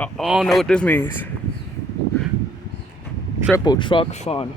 I don't know what this means. Triple truck fun.